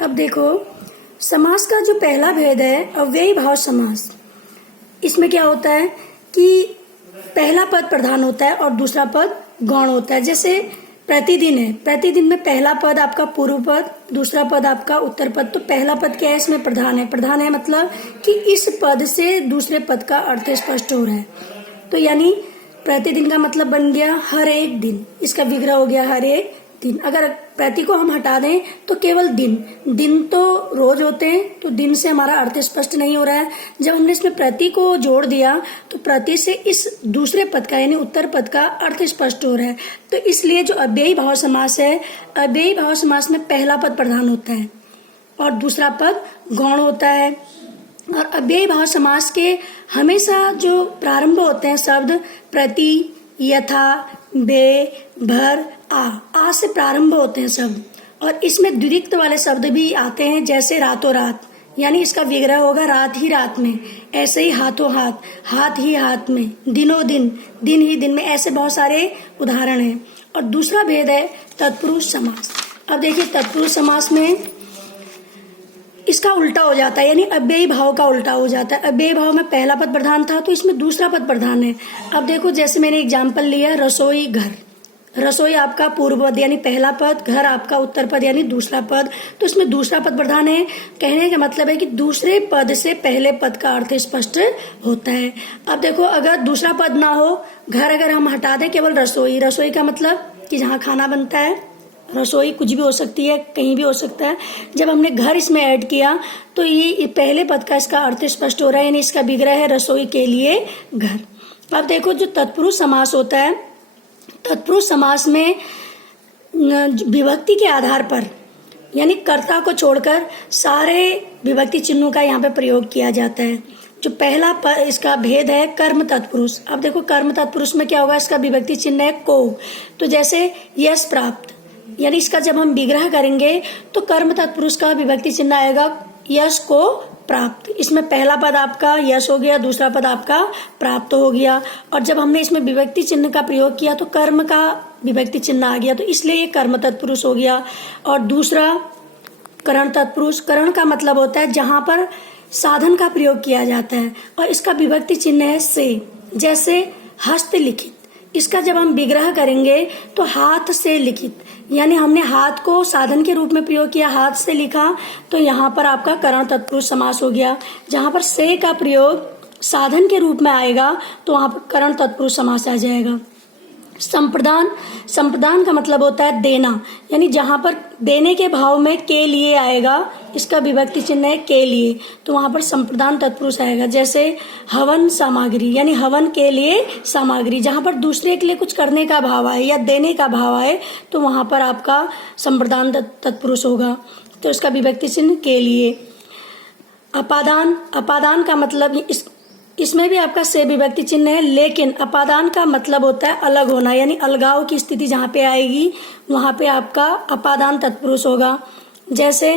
अब देखो, समास का जो पहला भेद है अव्ययी भाव समास। इसमें क्या होता है कि पहला पद प्रधान होता है और दूसरा पद गौण होता है। जैसे प्रतिदिन है, प्रतिदिन में पहला पद आपका पूर्व पद, दूसरा पद आपका उत्तर पद। तो पहला पद क्या है, इसमें प्रधान है। प्रधान है मतलब कि इस पद से दूसरे पद का अर्थ स्पष्ट हो रहा है। तो यानी प्रतिदिन का मतलब बन गया हर एक दिन, इसका विग्रह हो गया हर एक दिन। अगर प्रति को हम हटा दें तो केवल दिन, दिन तो रोज होते हैं, तो दिन से हमारा अर्थ स्पष्ट नहीं हो रहा है। जब हमने इसमें प्रति को जोड़ दिया तो प्रति से इस दूसरे पद का यानी उत्तर पद का अर्थ स्पष्ट हो रहा है। तो इसलिए जो अव्ययी भाव समास है, अव्ययी भाव समास में पहला पद प्रधान होता है और दूसरा पद गौण होता है। और अव्ययी भाव समास के हमेशा जो प्रारंभ होते हैं शब्द प्रति, यथा, बे, भर, आ से प्रारंभ होते हैं शब्द। और इसमें द्विरिक्त वाले शब्द भी आते हैं, जैसे रातों रात, यानी इसका विग्रह होगा रात ही रात में। ऐसे ही हाथों हाथ, हाथ ही हाथ में, दिनों दिन, दिन ही दिन में, ऐसे बहुत सारे उदाहरण हैं। और दूसरा भेद है तत्पुरुष समास। अब देखिए तत्पुरुष समास में इसका उल्टा हो जाता है, यानी अव्ययी भाव का उल्टा हो जाता है। अव्ययी भाव में पहला पद प्रधान था तो इसमें दूसरा पद प्रधान है। अब देखो, जैसे मैंने एग्जाम्पल लिया रसोई घर, रसोई आपका पूर्व पद यानी पहला पद, घर आपका उत्तर पद यानी दूसरा पद। तो इसमें दूसरा पद प्रधान है। कहने का मतलब है कि दूसरे पद से पहले पद का अर्थ स्पष्ट होता है। अब देखो, अगर दूसरा पद ना हो, घर अगर हम हटा दें, केवल रसोई, रसोई का मतलब कि जहाँ खाना बनता है। रसोई कुछ भी हो सकती है, कहीं भी हो सकता है। जब हमने घर इसमें ऐड किया तो ये पहले पद का इसका अर्थ स्पष्ट हो रहा है, यानी इसका विग्रह है रसोई के लिए घर। अब देखो, जो तत्पुरुष समास होता है, तत्पुरुष समास में विभक्ति के आधार पर यानी कर्ता को छोड़कर सारे विभक्ति चिन्हों का यहाँ पे प्रयोग किया जाता है। जो पहला इसका भेद है कर्म तत्पुरुष। अब देखो, कर्म तत्पुरुष में क्या होगा, इसका विभक्ति चिन्ह है को। तो जैसे यश प्राप्त, यानी इसका जब हम विग्रह करेंगे तो कर्म तत्पुरुष का विभक्ति चिन्ह आएगा यश को प्राप्त। इसमें पहला पद आपका यश हो गया, दूसरा पद आपका प्राप्त हो गया। और जब हमने इसमें विभक्ति चिन्ह का प्रयोग किया तो कर्म का विभक्ति चिन्ह आ गया, तो इसलिए ये कर्म तत्पुरुष हो गया। और दूसरा करण तत्पुरुष, करण का मतलब होता है जहां पर साधन का प्रयोग किया जाता है और इसका विभक्ति चिन्ह है से। जैसे हस्तलिखित, इसका जब हम विग्रह करेंगे तो हाथ से लिखित, यानी हमने हाथ को साधन के रूप में प्रयोग किया, हाथ से लिखा, तो यहाँ पर आपका करण तत्पुरुष समास हो गया। जहाँ पर से का प्रयोग साधन के रूप में आएगा तो वहाँ पर करण तत्पुरुष समास आ जाएगा। संप्रदान, संप्रदान का मतलब होता है देना, यानी जहाँ पर देने के भाव में के लिए आएगा, इसका विभक्ति चिन्ह है के लिए, तो वहाँ पर संप्रदान तत्पुरुष आएगा। जैसे हवन सामग्री, यानी हवन के लिए सामग्री, जहाँ पर दूसरे के लिए कुछ करने का भाव आए या देने का भाव आए तो वहाँ पर आपका संप्रदान तत्पुरुष होगा, तो इसका विभक्ति चिन्ह के लिए। अपादान, अपादान का मतलब इसमें भी आपका से विभक्ति चिन्ह है, लेकिन अपादान का मतलब होता है अलग होना, यानी अलगाव की स्थिति जहाँ पे आएगी वहाँ पे आपका अपादान तत्पुरुष होगा। जैसे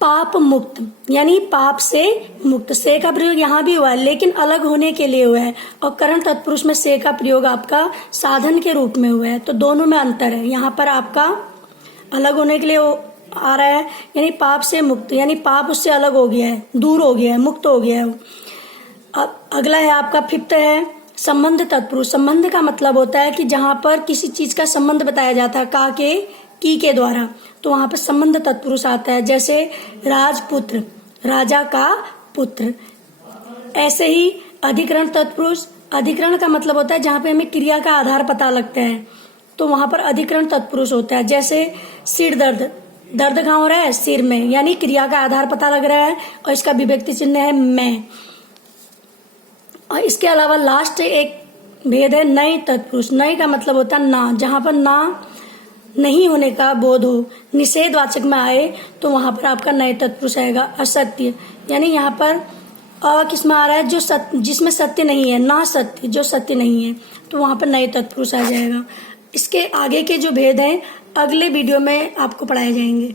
पाप मुक्त, यानी पाप से मुक्त, से का प्रयोग यहाँ भी हुआ है लेकिन अलग होने के लिए हुआ है। और करण तत्पुरुष में से का प्रयोग आपका साधन के रूप में हुआ है, तो दोनों में अंतर है। यहाँ पर आपका अलग होने के लिए आ रहा है, यानी पाप से मुक्त, यानी पाप उससे अलग हो गया है, दूर हो गया है, मुक्त हो गया है। अब अगला है आपका फिफ्थ है संबंध तत्पुरुष। संबंध का मतलब होता है कि जहां पर किसी चीज का संबंध बताया जाता है का के की के द्वारा, तो वहां पर संबंध तत्पुरुष आता है। जैसे राजपुत्र, राजा का पुत्र। ऐसे ही अधिकरण तत्पुरुष, अधिकरण का मतलब होता है जहां पे हमें क्रिया का आधार पता लगता है, तो वहां पर अधिकरण तत्पुरुष होता है। जैसे सिर दर्द, दर्द कहाँ हो रहा है, सिर में, यानी क्रिया का आधार पता लग रहा है और इसका विभक्ति चिन्ह है मैं। और इसके अलावा लास्ट एक भेद है नए तत्पुरुष। नए का मतलब होता है ना, जहां पर ना नहीं होने का बोध हो, निषेधवाचक में आए तो वहां पर आपका नए तत्पुरुष आएगा। असत्य, यानी यहाँ पर किसमें आ रहा है, जो सत्य, जिसमें सत्य नहीं है, ना सत्य, जो सत्य नहीं है, तो वहां पर नए तत्पुरुष आ जाएगा। इसके आगे के जो भेद हैं अगले वीडियो में आपको पढ़ाए जाएंगे।